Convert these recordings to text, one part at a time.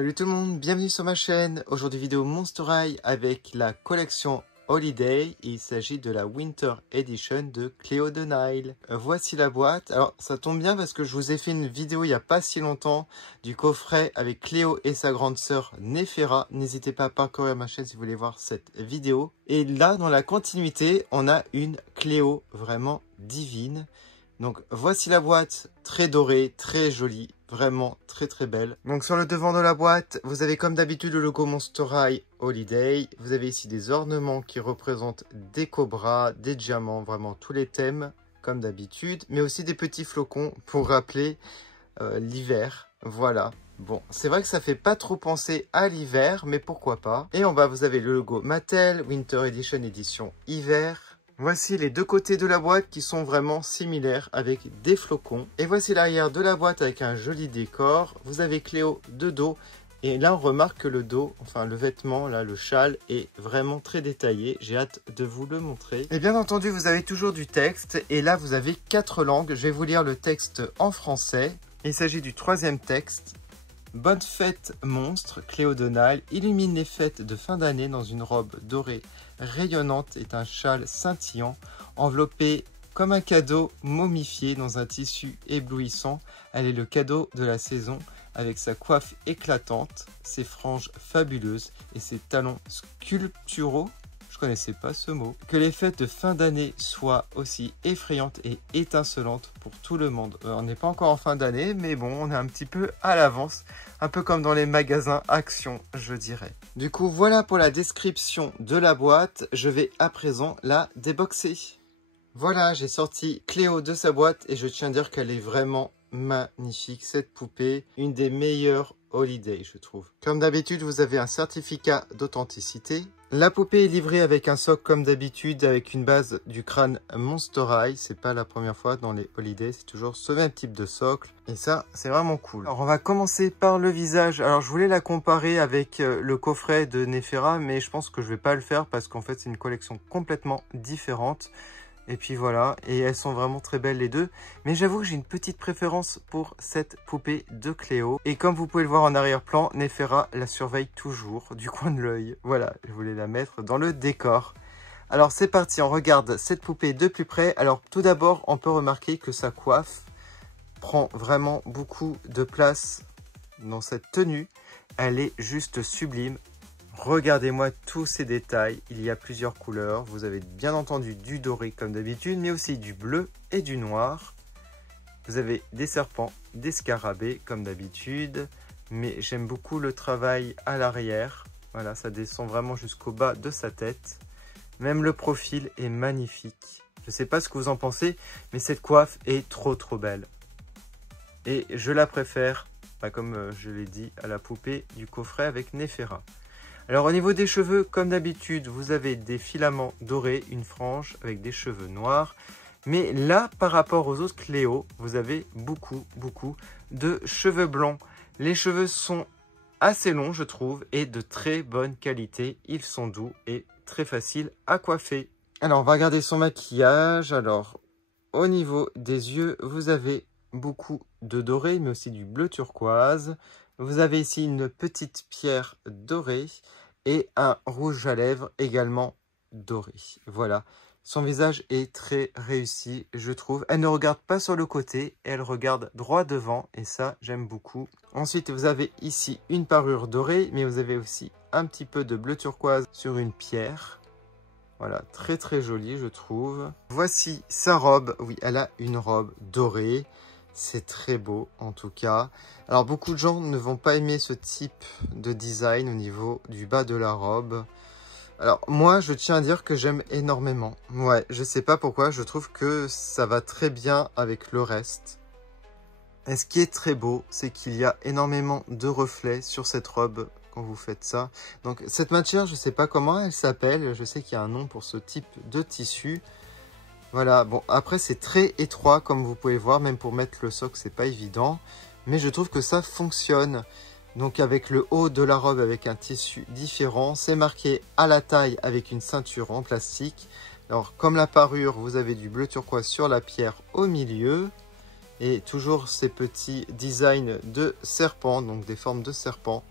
Salut tout le monde, bienvenue sur ma chaîne. Aujourd'hui vidéo Monster High avec la collection Holiday. Il s'agit de la Winter Edition de Cleo de Nile. Voici la boîte. Alors ça tombe bien parce que je vous ai fait une vidéo il n'y a pas si longtemps du coffret avec Cleo et sa grande sœur Nefera. N'hésitez pas à parcourir ma chaîne si vous voulez voir cette vidéo. Et là dans la continuité on a une Cleo vraiment divine. Donc voici la boîte, très dorée, très jolie, vraiment très belle. Donc sur le devant de la boîte, vous avez comme d'habitude le logo Monster High Holiday. Vous avez ici des ornements qui représentent des cobras, des diamants, vraiment tous les thèmes comme d'habitude. Mais aussi des petits flocons pour rappeler l'hiver, voilà. Bon, c'est vrai que ça fait pas trop penser à l'hiver, mais pourquoi pas. Et en bas, vous avez le logo Mattel, Winter Edition, édition hiver. Voici les deux côtés de la boîte qui sont vraiment similaires avec des flocons. Et voici l'arrière de la boîte avec un joli décor. Vous avez Cleo de dos. Et là, on remarque que le dos, enfin le vêtement, là, le châle est vraiment très détaillé. J'ai hâte de vous le montrer. Et bien entendu, vous avez toujours du texte. Et là, vous avez 4 langues. Je vais vous lire le texte en français. Il s'agit du 3e texte. Bonne fête monstre, Cleo de Nile illumine les fêtes de fin d'année dans une robe dorée rayonnante et un châle scintillant, enveloppée comme un cadeau momifié dans un tissu éblouissant. Elle est le cadeau de la saison avec sa coiffe éclatante, ses franges fabuleuses et ses talons sculpturaux. Je connaissais pas ce mot. Que les fêtes de fin d'année soient aussi effrayantes et étincelantes pour tout le monde. On n'est pas encore en fin d'année, mais bon, on est un petit peu à l'avance. Un peu comme dans les magasins Action, je dirais. Du coup, voilà pour la description de la boîte. Je vais à présent la déboxer. Voilà, j'ai sorti Cleo de sa boîte et je tiens à dire qu'elle est vraiment magnifique. Cette poupée, une des meilleures Holiday, je trouve. Comme d'habitude, vous avez un certificat d'authenticité. La poupée est livrée avec un socle comme d'habitude, avec une base du crâne Monster High. C'est pas la première fois dans les Holiday, c'est toujours ce même type de socle. Et ça, c'est vraiment cool. Alors, on va commencer par le visage. Alors, je voulais la comparer avec le coffret de Nefera, mais je pense que je vais pas le faire parce qu'en fait, c'est une collection complètement différente. Et puis voilà, et elles sont vraiment très belles les deux. Mais j'avoue que j'ai une petite préférence pour cette poupée de Cleo. Et comme vous pouvez le voir en arrière-plan, Nefera la surveille toujours du coin de l'œil. Voilà, je voulais la mettre dans le décor. Alors c'est parti, on regarde cette poupée de plus près. Alors tout d'abord, on peut remarquer que sa coiffe prend vraiment beaucoup de place dans cette tenue. Elle est juste sublime. Regardez-moi tous ces détails, il y a plusieurs couleurs, vous avez bien entendu du doré comme d'habitude, mais aussi du bleu et du noir. Vous avez des serpents, des scarabées comme d'habitude, mais j'aime beaucoup le travail à l'arrière. Voilà, ça descend vraiment jusqu'au bas de sa tête. Même le profil est magnifique. Je ne sais pas ce que vous en pensez, mais cette coiffe est trop belle. Et je la préfère, comme je l'ai dit, à la poupée du coffret avec Nefera. Alors au niveau des cheveux, comme d'habitude, vous avez des filaments dorés, une frange avec des cheveux noirs. Mais là, par rapport aux autres Cleo, vous avez beaucoup de cheveux blancs. Les cheveux sont assez longs, je trouve, et de très bonne qualité. Ils sont doux et très faciles à coiffer. Alors, on va regarder son maquillage. Alors, au niveau des yeux, vous avez beaucoup de doré, mais aussi du bleu turquoise. Vous avez ici une petite pierre dorée et un rouge à lèvres également doré. Voilà, son visage est très réussi, je trouve. Elle ne regarde pas sur le côté, elle regarde droit devant et ça, j'aime beaucoup. Ensuite, vous avez ici une parure dorée, mais vous avez aussi un petit peu de bleu turquoise sur une pierre. Voilà, très jolie, je trouve. Voici sa robe. Oui, elle a une robe dorée. C'est très beau en tout cas. Alors beaucoup de gens ne vont pas aimer ce type de design au niveau du bas de la robe. Alors moi je tiens à dire que j'aime énormément. Ouais, je sais pas pourquoi, je trouve que ça va très bien avec le reste. Et ce qui est très beau, c'est qu'il y a énormément de reflets sur cette robe quand vous faites ça. Donc cette matière, je sais pas comment elle s'appelle. Je sais qu'il y a un nom pour ce type de tissu. Voilà, bon, après c'est très étroit comme vous pouvez voir, même pour mettre le socle, c'est pas évident. Mais je trouve que ça fonctionne. Donc avec le haut de la robe avec un tissu différent, c'est marqué à la taille avec une ceinture en plastique. Alors comme la parure, vous avez du bleu turquoise sur la pierre au milieu. Et toujours ces petits designs de serpents, donc des formes de serpents.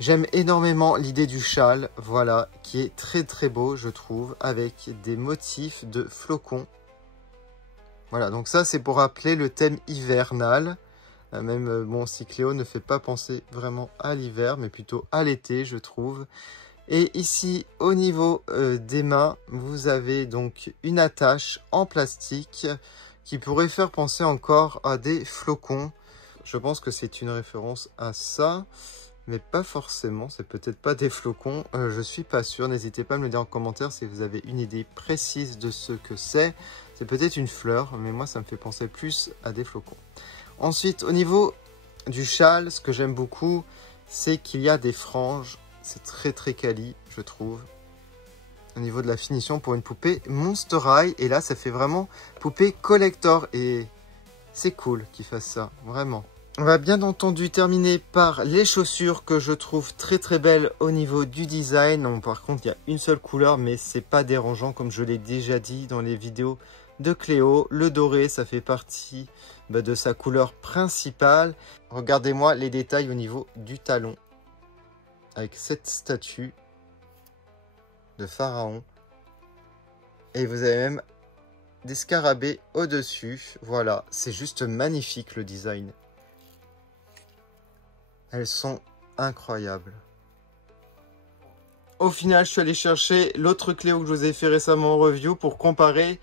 J'aime énormément l'idée du châle, voilà, qui est très très beau, je trouve, avec des motifs de flocons. Voilà, donc ça c'est pour rappeler le thème hivernal. Même, bon, si Cléo ne fait pas penser vraiment à l'hiver, mais plutôt à l'été, je trouve. Et ici, au niveau des mains, vous avez donc une attache en plastique qui pourrait faire penser encore à des flocons. Je pense que c'est une référence à ça, mais pas forcément. C'est peut-être pas des flocons, je suis pas sûr. N'hésitez pas à me le dire en commentaire si vous avez une idée précise de ce que c'est. C'est peut-être une fleur, mais moi ça me fait penser plus à des flocons. Ensuite, au niveau du châle, ce que j'aime beaucoup, c'est qu'il y a des franges. C'est très très quali, je trouve. Au niveau de la finition pour une poupée Monster High. Et là, ça fait vraiment poupée collector. Et c'est cool qu'ils fassent ça, vraiment. On va bien entendu terminer par les chaussures que je trouve très très belles au niveau du design. Bon, par contre, il y a une seule couleur, mais c'est pas dérangeant comme je l'ai déjà dit dans les vidéos de Cléo. Le doré, ça fait partie de sa couleur principale. Regardez-moi les détails au niveau du talon. Avec cette statue de pharaon. Et vous avez même des scarabées au-dessus. Voilà, c'est juste magnifique le design. Elles sont incroyables. Au final, je suis allé chercher l'autre Cléo que je vous ai fait récemment en review pour comparer.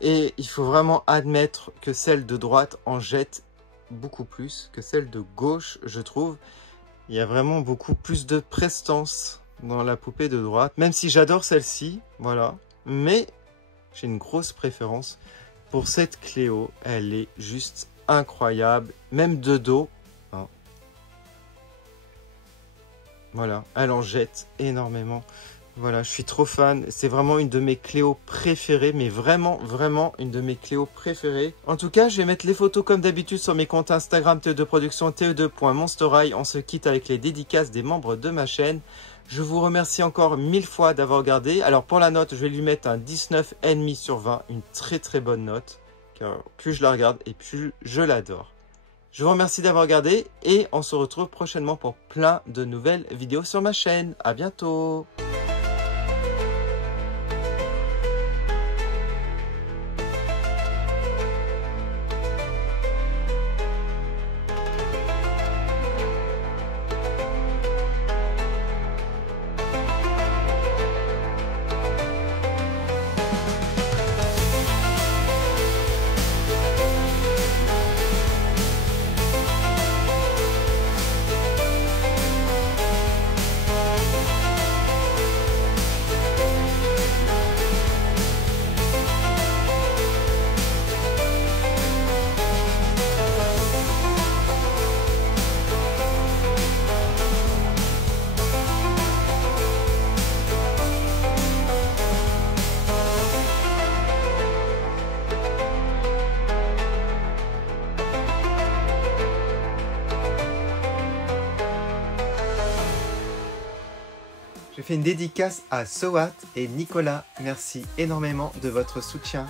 Et il faut vraiment admettre que celle de droite en jette beaucoup plus que celle de gauche, je trouve. Il y a vraiment beaucoup plus de prestance dans la poupée de droite. Même si j'adore celle-ci, voilà. Mais j'ai une grosse préférence pour cette Cléo. Elle est juste incroyable. Même de dos. Hein. Voilà, elle en jette énormément. Voilà, je suis trop fan. C'est vraiment une de mes Cléo préférées, mais vraiment, vraiment une de mes Cléo préférées. En tout cas, je vais mettre les photos comme d'habitude sur mes comptes Instagram TE2 Production, TE2.monsterhigh. On se quitte avec les dédicaces des membres de ma chaîne. Je vous remercie encore 1000 fois d'avoir regardé. Alors pour la note, je vais lui mettre un 19,5 sur 20. Une très très bonne note. Car plus je la regarde et plus je l'adore. Je vous remercie d'avoir regardé et on se retrouve prochainement pour plein de nouvelles vidéos sur ma chaîne. À bientôt! Je fais une dédicace à Sowat et Nicolas. Merci énormément de votre soutien.